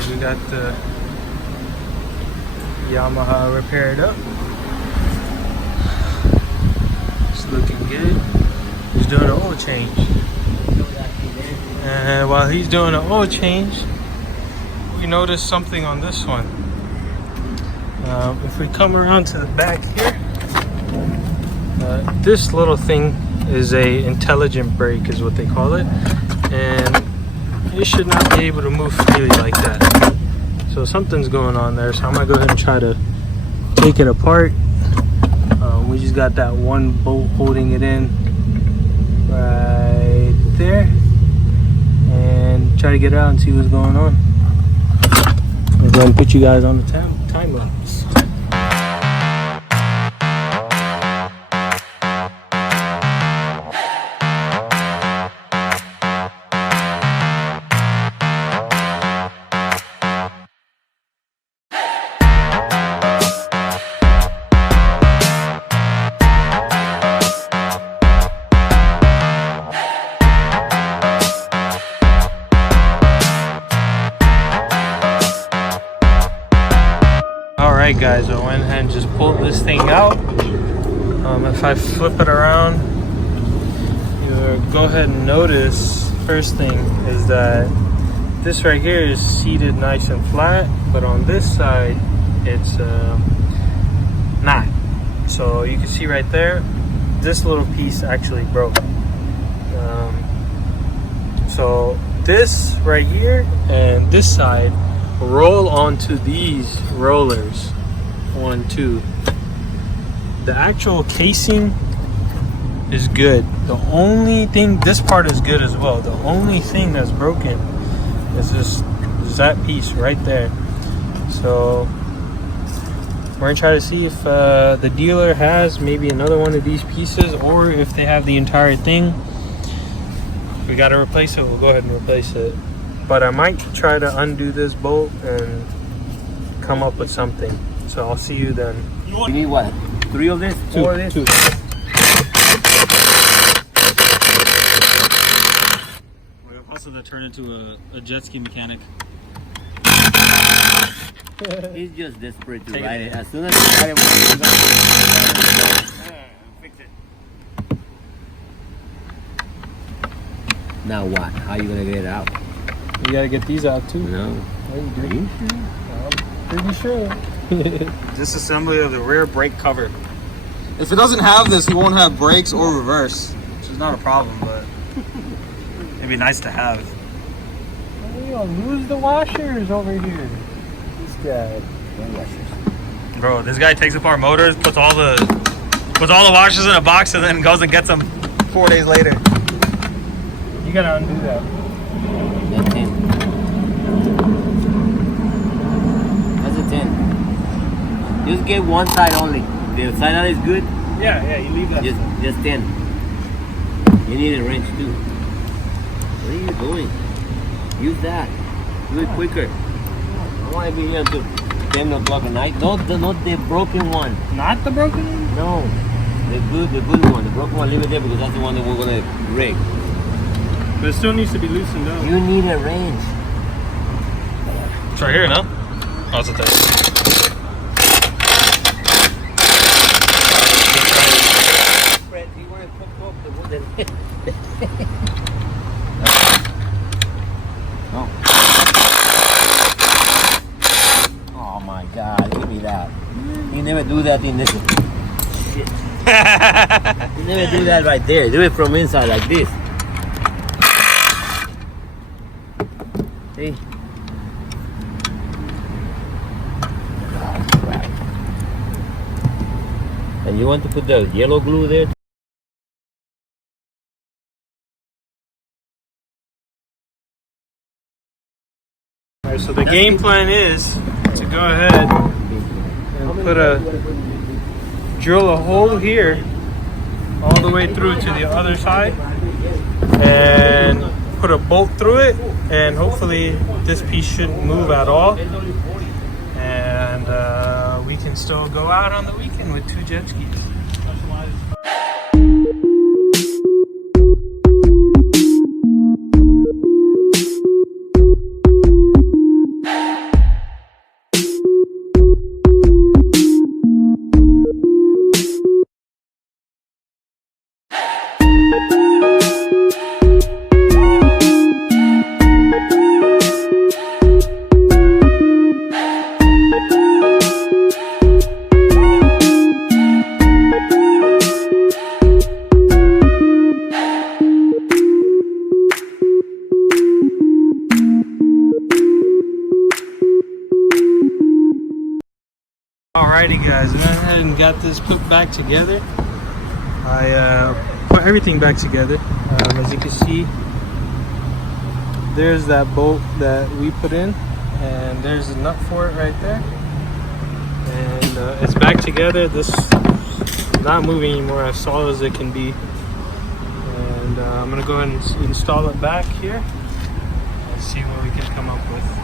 guys, we got the Yamaha repaired up. It's looking good. He's doing an oil change. And while he's doing an oil change, we noticed something on this one. If we come around to the back here, this little thing is a intelligent brake is what they call it, and it should not be able to move freely like that. So something's going on there, so I'm gonna go ahead and try to take it apart. We just got that one bolt holding it in right there, and try to get it out and see what's going on. I'm going to put you guys on the time lapse. Alright guys, I went ahead and just pulled this thing out. If I flip it around, you go ahead and notice, first thing is that this right here is seated nice and flat, but on this side it's not. So you can see right there, this little piece actually broke. So this right here and this side roll onto these rollers. 1, 2. The actual casing is good. The only thing, this part is good as well. The only thing that's broken is that piece right there. So we're gonna try to see if the dealer has maybe another one of these pieces, or if they have the entire thing. If we gotta replace it, we'll go ahead and replace it. But I might try to undo this bolt and come up with something. So I'll see you then. You need what? 3 of this? 4 of this? 2. We're also to turn into a jet ski mechanic. He's just desperate to ride it. As soon as you ride it, fix it. Now what? How are you gonna get it out? You gotta get these out too. No. Are you sure? I'm pretty sure. Disassembly of the rear brake cover. If it doesn't have this, he won't have brakes or reverse, which is not a problem, but it'd be nice to have. Oh, lose the washers over here. This guy. Bro, this guy takes apart motors, puts all the washers in a box, and then goes and gets them 4 days later. You gotta undo that. That's 10. That's a 10. Just get one side only. The side that is good. Yeah, you leave that. Just 10. You need a wrench too. What are you doing? Use that. Do it quicker. I want to be here until 10 o'clock at night. Not the broken one. Not the broken one? No. The good one. The broken one, leave it there because that's the one that we're gonna rig. But it still needs to be loosened up. You need a wrench. It's right here, no? Oh, it's a thing. Oh my God, give me that. You never do that in this. Shit. You never do that right there. Do it from inside like this. See? And you want to put the yellow glue there? Alright, so the game plan is to go ahead and drill a hole here all the way through to the other side and put a bolt through it, and hopefully this piece shouldn't move at all, and we can still go out on the weekend with 2 jet skis. got this put back together. I put everything back together. As you can see, there's that bolt that we put in, and there's a nut for it right there. And it's back together. This is not moving anymore, as solid as it can be. And I'm gonna go ahead and install it back here and see what we can come up with.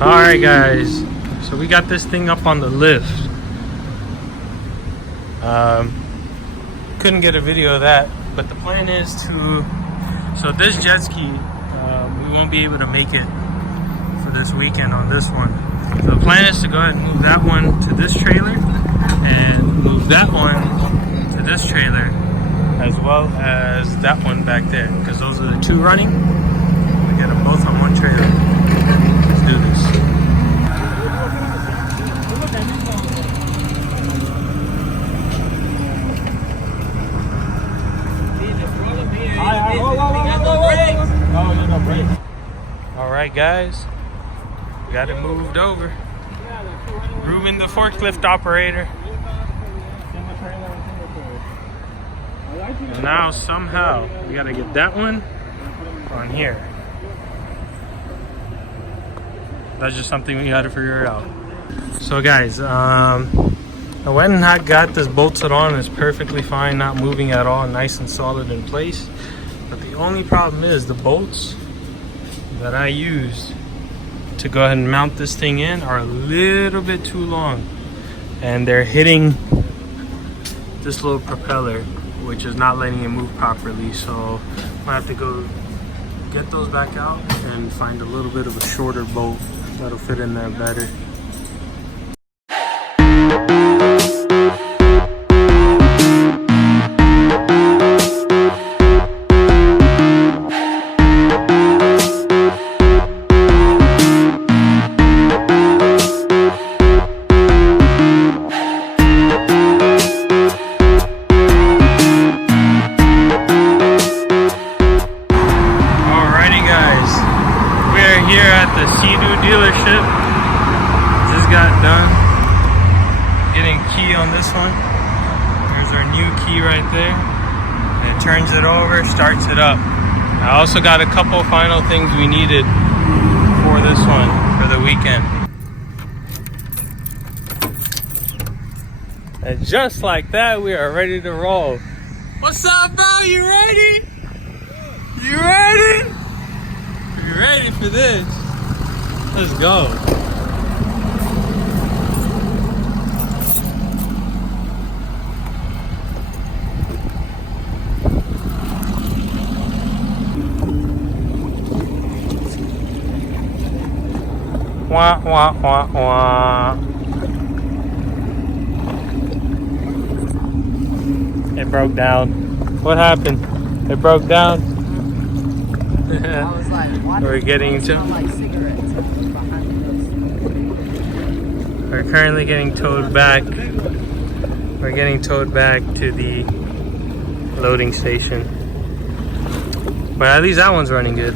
Alright guys, so we got this thing up on the lift. Couldn't get a video of that, but the plan is to, so this jet ski, we won't be able to make it for this weekend on this one. So the plan is to go ahead and move that one to this trailer and move that one to this trailer, as well as that one back there, because those are the two running. We get them both on one trailer. Let's do this. Alright guys, we got it moved over. Ruben, the forklift operator. And now somehow we gotta get that one on here. That's just something we gotta figure out. So guys, I went and I got this bolted on. It's perfectly fine, not moving at all, nice and solid in place. But the only problem is the bolts that I used to go ahead and mount this thing in are a little bit too long, and they're hitting this little propeller, which is not letting it move properly. So I have to go get those back out and find a little bit of a shorter bolt that'll fit in there better. Here at the SeaDoo dealership, just got done getting key on this one. There's our new key right there, and it turns it over, starts it up. I also got a couple final things we needed for this one for the weekend. And just like that, we are ready to roll. What's up, bro? You ready? You ready? You ready for this? Let's go. Wah, wah, wah, wah. It broke down. What happened? It broke down? I was like, why We're getting to. like cigarettes behind We're currently getting towed back. We're getting towed back to the loading station. But at least that one's running good.